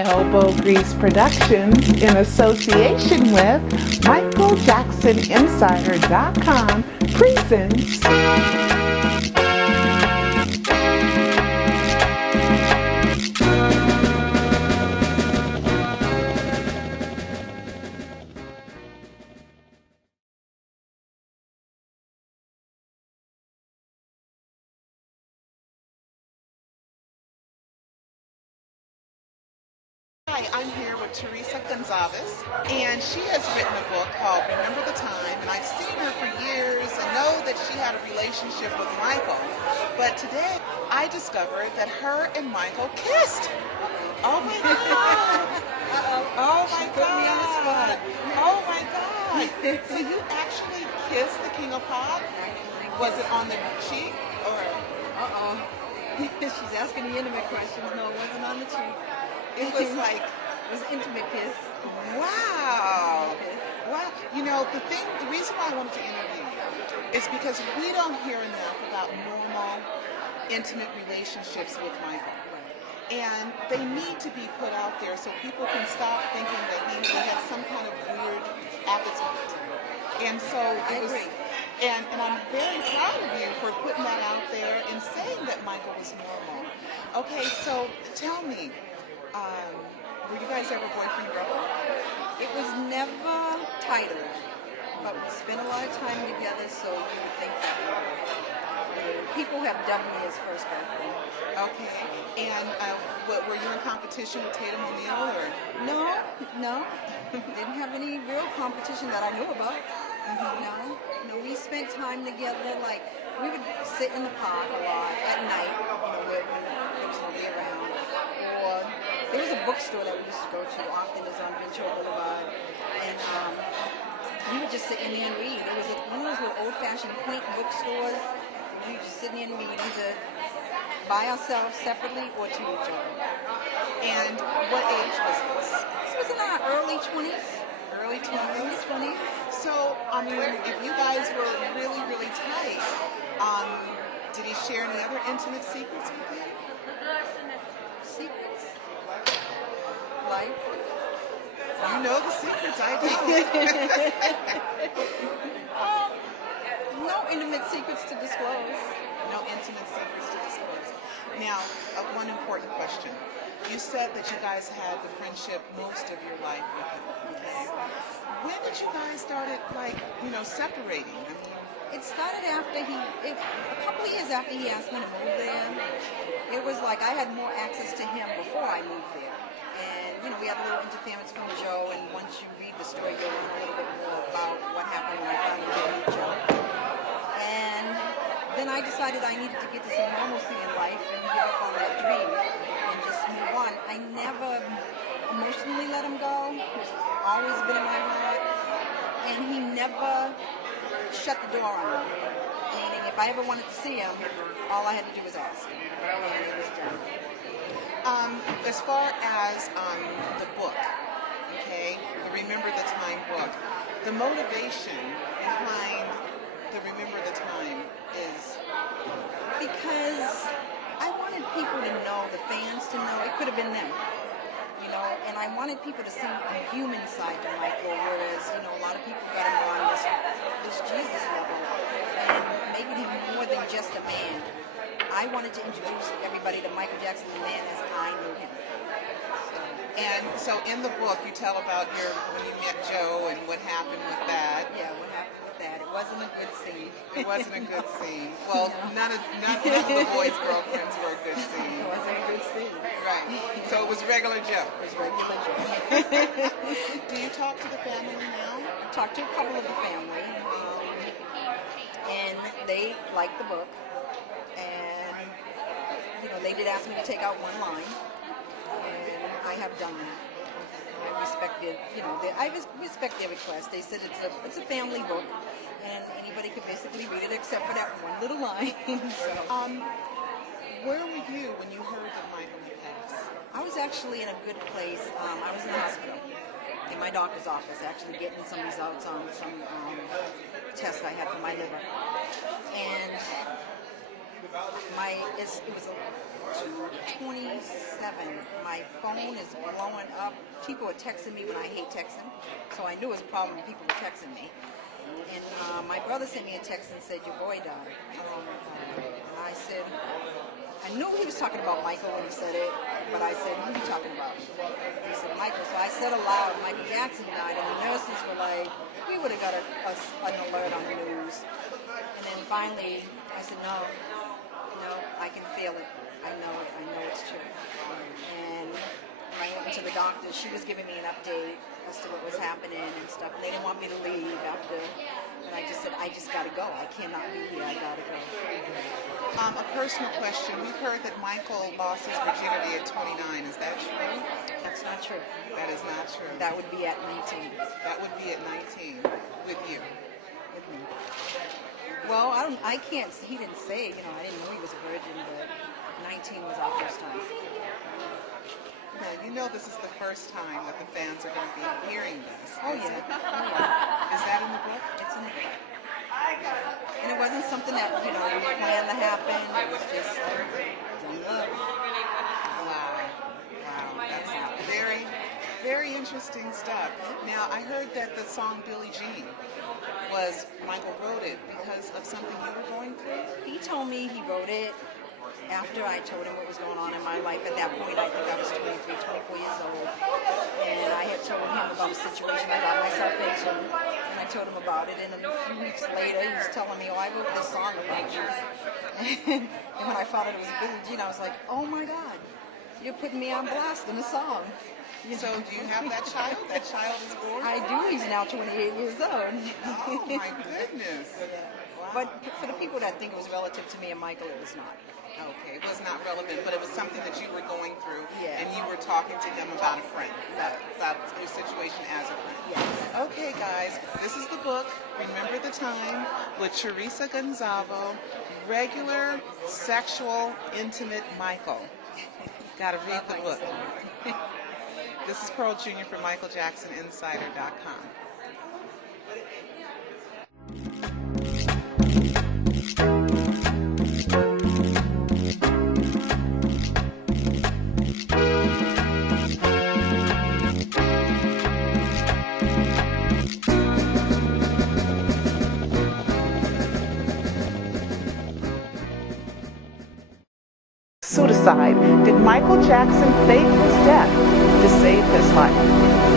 Elbow Grease Productions, in association with MichaelJacksonInsider.com, presents Hi, I'm here with Teresa Gonzalez, and she has written a book called Remember the Time, and I've seen her for years and know that she had a relationship with Michael. But today, I discovered that her and Michael kissed. Oh my God! Oh my God! Oh my God! So you actually kissed the King of Pop? Was it on the cheek or? Uh-oh. She's asking the intimate questions. No, it wasn't on the cheek. It was like, It was an intimate kiss. wow. Wow. You know, the reason why I wanted to interview you is because we don't hear enough about normal, intimate relationships with Michael. And they need to be put out there so people can stop thinking that he had some kind of weird appetite. And so I agree. And I'm very proud of you for putting that out there and saying that Michael was normal. Okay, so tell me, were you guys ever boyfriend and girlfriend? It was never titled, but we spent a lot of time together, so you would think that we were. People have dubbed me as first girlfriend. Okay, and were you in competition with Tatum O'Neal or? No. Didn't have any real competition that I knew about. No, we spent time together, like, we would sit in the park a lot at night, when there was nobody around. Or there was a bookstore that we used to go to often, is on Ventura Boulevard, and we would just sit in there and read. It was one of those little old-fashioned quaint bookstores. We would just sit in there and read, either by ourselves separately or to each other. And what age was this? This was in our early 20s. Early 20s? Early 20s. So, I mean, if you guys were really, really tight, did he share any other intimate secrets with you? Secrets? Life? You know the secrets, I don't. No intimate secrets to disclose. No intimate secrets to disclose. Now, one important question. You said that you guys had the friendship most of your life with him. Okay? When did you guys started, separating? I mean, It started after a couple of years after he asked me to move there. It was like I had more access to him before I moved there. And, we had a little interference from Joe, and once you read the story, you'll learn a little bit more about what happened when I finally did meet Joe. And then I decided I needed to get to some normalcy in life and give up on that dream and just move on. I never emotionally let him go. He's always been in my heart. And he never shut the door on me. Meaning, if I ever wanted to see him, all I had to do was ask. And it was done. As far as the book, okay, the Remember the Time book, the motivation behind the Remember the Time is? Because I wanted people to know, the fans to know, it could have been them. And I wanted people to see the human side to Michael, whereas, a lot of people got him on this Jesus level and making him more than just a man. I wanted to introduce everybody to Michael Jackson, the man, as I knew him. And so in the book, you tell about when you met Joe and what happened with that. Yeah, what happened with that. It wasn't a good scene. It wasn't a good scene. Well, No. none of the boys' girlfriends were a good scene. It wasn't a good scene. Right. So it was regular Joe. It was regular Joe. Do you talk to the family now? I talked to a couple of the family, and they liked the book. And, they did ask me to take out one line, and I have done that. I respect their request. They said it's a family book, and anybody could basically read it except for that one little line. So. Where were you when you heard that Michael had passed? I was actually in a good place. I was in the hospital, in my doctor's office, actually getting some results on some tests I had for my liver. And it was a 2:27. My phone is blowing up. People are texting me when I hate texting, so I knew it was a problem when people were texting me. And my brother sent me a text and said, "Your boy died." And I said, I knew he was talking about Michael when he said it, but I said, "Who are you talking about?" He said, "Michael." So I said aloud, "Michael Jackson died," and the nurses were like, "We would have got an alert on the news." And then finally, I said, "No, I can feel it. I know it's true." And when I went to the doctor, she was giving me an update as to what was happening and stuff, and they didn't want me to leave after. And I just said, "I just got to go. I cannot be here. I got to go." A personal question. We've heard that Michael lost his virginity at 29. Is that true? That's not true. That is not true. That would be at 19. That would be at 19 with you. With me. Well, I can't. He didn't say. I didn't know he was a virgin, but 19 was our first time. Now, this is the first time that the fans are going to be hearing this. Oh yeah. Is that in the book? It's in the book. And it wasn't something that we planned to happen. It was just love. Wow. That's very, very interesting stuff. Now, I heard that the song Billie Jean was Michael wrote it because of something you were going through? He told me he wrote it after I told him what was going on in my life. At that point, I think I was 23, 24 years old. And I had told him about a situation I got myself into. And I told him about it. And a few weeks later, he was telling me, "Oh, I wrote this song about you." And when I found out it was Billie Jean, I was like, "Oh my God, you're putting me on blast in a song." So do you have that child? That child is born? I do. He's now 28 years old. Oh my goodness. Wow. But for the people that think it was relative to me and Michael, it was not. Okay, it was not relevant, but it was something that you were going through, Yeah. and you were talking to him about a friend, about your situation as a friend. Yes. Okay, guys, this is the book, Remember the Time, with Teresa Gonzalo, Regular, Sexual, Intimate Michael. Got to read the book. This is Pearl Jr. for MichaelJacksonInsider.com. Suicide. Did Michael Jackson fake his death to save his life?